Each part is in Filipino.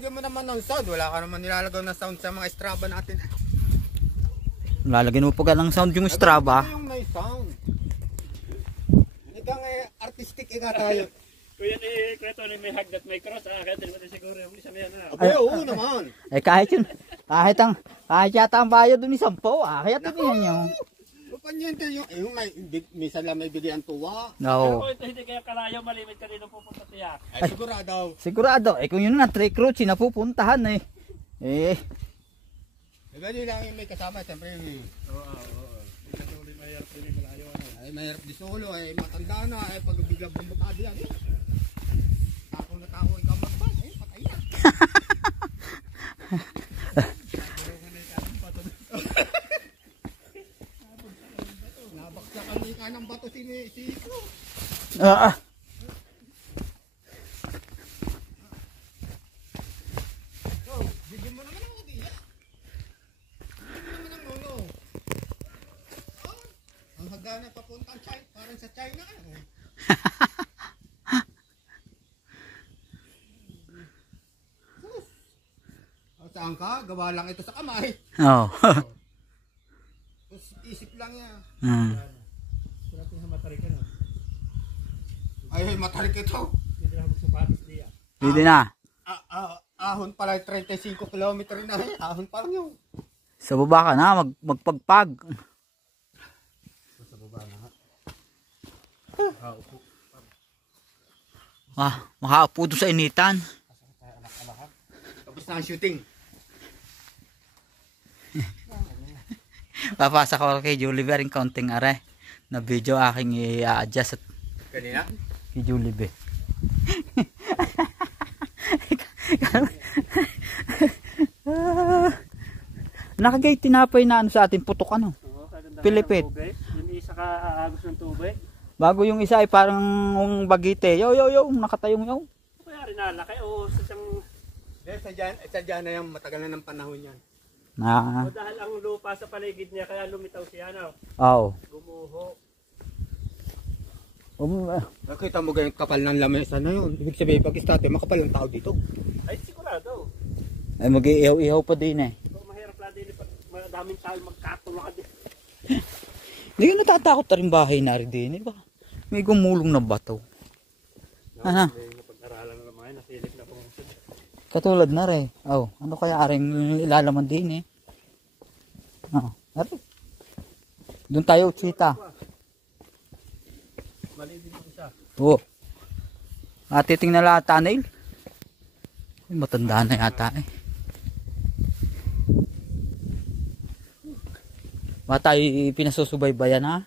Lagyan mo naman ng sound. Wala ka naman nilalagaw na sound sa mga Strava natin. Lalagyan mo pa ka ng sound yung Strava. Yung may sound. Ikaw artistic ika tayo. Kuya ni Kreto ni may hagdat may cross. Kaya din mo siguro yung isa na yan. Ay, oo naman. Kahit yun. Kahit yata ang bayo dun ni Sampo. Kaya tingnan nyo. Panyente yung minsan lang may bigyan tuwa. No. Pero ito hindi kaya kalayo malimit ka dito pupunta tiyak. Ay, sigurado. Sigurado. Kung yun na, trick route, sinapupuntahan eh. Ganyan lang yung may kasama. Siyempre Oo. Ito ulit mahirap din yung kalayo. ay mahirap di solo. Ay matanda na. Ay pag biglang bumutado yan. Tako na tako ikaw magbas. Ay patay na. Nabaksakan ni kanang bato si Iko. Bigyan mo naman ako diya. Bigyan mo naman ang nono. Ang hagana papuntang China, parang sa China. Saan ka? Gawa lang ito sa kamay. Oo. Tapos isip lang yan. Sarap yung matarik ka na. Ay, matarik ito. Hindi lang magsapatos diya. Pwede na. Ahon pala 35 kilometer na eh. Ahon pa lang yung. Sa baba ka na, magpagpag. Sa baba na. Makaupo doon sa initan. Tapos na ang shooting. Papasa ko kay Julie Bear yung counting are na video aking i-adjust at Kanina? kay Julie Bear. Nakagay tinapay na ano sa ating putok ano. Pilipit. Yung isa ka aagos ng tubig. Bago yung isa ay parang bagite. Yo nakatayong yo. Kaya rin nalaki o sa siyang. Sadya na yung matagal na ng panahon yan. Na. O dahil ang lupa sa paligid niya kaya lumitaw siya no. Oo. Gumuho. Nakita mo ganyan kapal ng lamesa na yun. Ibig sabihin pag istate makapal ang tao dito. Ay sigurado. Ay mag-iihaw-ihaw pa din eh. So mahirap lang din pag madaming tao magkatulong ka din. Hindi ka natatakot na rin bahay na rin din eh. May gumulong na bato. Ano? Pag-aralan ng mga nasilip na pumusod. Katulad na rin. Ano kaya aring ilalaman din eh. Doon tayo, Chita. Mali din mo isa. Titingnan lang tunnel. Matanda na yata eh. Bata tayo pinasusubaybayan ha.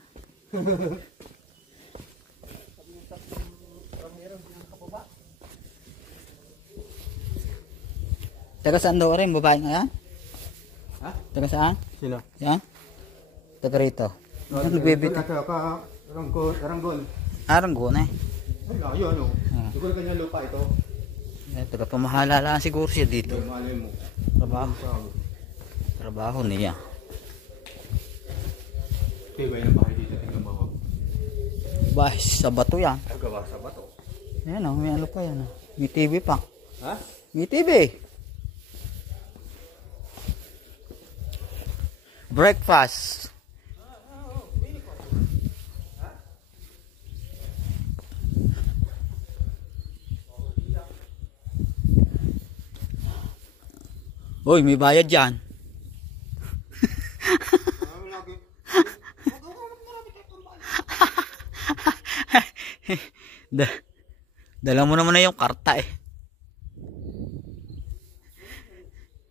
Taga saan daw rin? Babae nga yan? Ha? Taga saan? Sino? Yan? Taga rito. Nagbibit. Ranggol. Ranggon eh. Ay, layo ano. Siguro kanya lupa ito. Taga pamahala lang siguro siya dito. Malay mo. Trabaho niya. Kaya yung bahay dito. Tingnan mo. Bahay sa bato yan. Ay, gawa sa bato. Yan may ano pa yan. May TV pa. Ha? May TV. Breakfast. Uy, may bayad dyan. Dala mo naman na yung karta eh.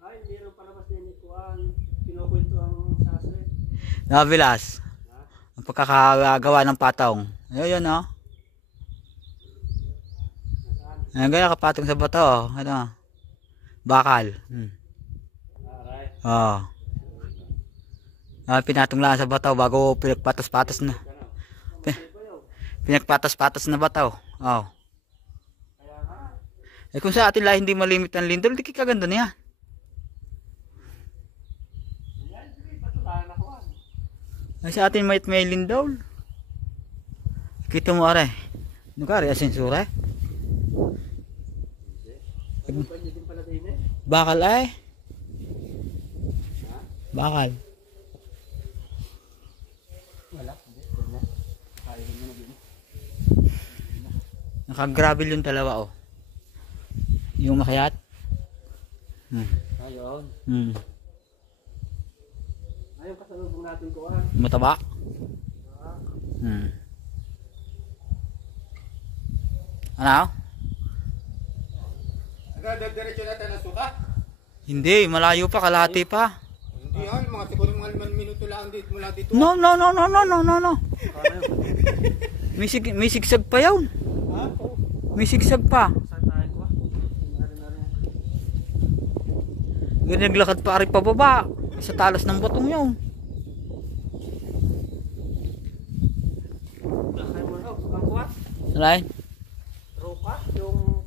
Ay, meron palabas din ni Kuan. Kinukwento ang sasre. Nabilas. Ang pagkakagawa ng patong. Ayun oh. Ayan gaya kapatong sa bato oh. Ano? Bakal. Pinatong lang sa bato bago pinagpatas-patas na. Pinagpatas-patas na bato. Kung sa atin lang hindi malimit ang lindol, di kaganda niya. Sa atin may lindol. Kita mo are. Nukari asensura. Banyo din pala din eh. Bakal ay. Bakal. Wala. Hindi. Kaya mo na din. Naka-gravel yung dalawa oh. Yung makyat. Ayun. Ayun kasalubong natin kuhan. Mataba. Ano? Diretso natin ang suka. Hindi, malayo pa, kalahati pa. Hindi yan, mga siguro mga 5 minuto lang dito mula dito. No. May sigsag pa yun. Ha? May sigsag pa. Saan tayo kuha? Naglakad pa rin pababa. Sa talas ng batong yun. Lakay mo na. Ang kuha? Alay? Roka? Yung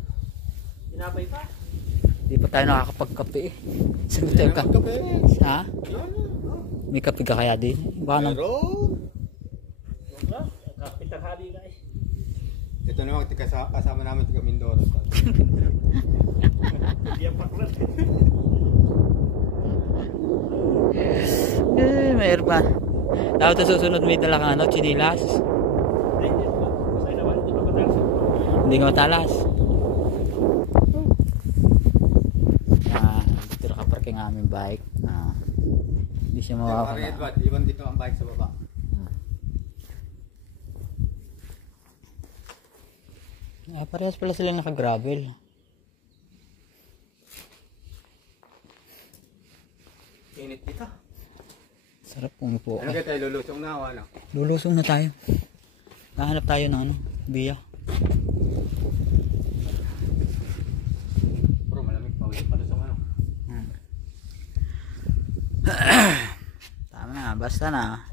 tinapay pa? Hindi pa tayo nakakapagkape eh. Sabi tayo ka. Ha? May kape ka kaya din? Baka nang... Wala. Kapitang hali na eh. Ito naman, kasama namin taga Mindoro. Hindi ang paklat. Mayroon pa. Dapat sa susunod may dala kang ano, chinilas. Hindi pa. Masaya naman. Hindi pa matalas. Hindi ka matalas. Dito nakaparking ang aming bike. Hindi siya mawawala. Edward, iwan dito ang bike sa baba. Parehas pala sila naka-gravel. Init dito. Sarap pumipo. Ano kaya tayo lulusong na o ano? Lulusong na tayo. Nahanap tayo ng ano, biya. Bro, malamig pa. Ulit pa lusong ano? Tama na, basta na.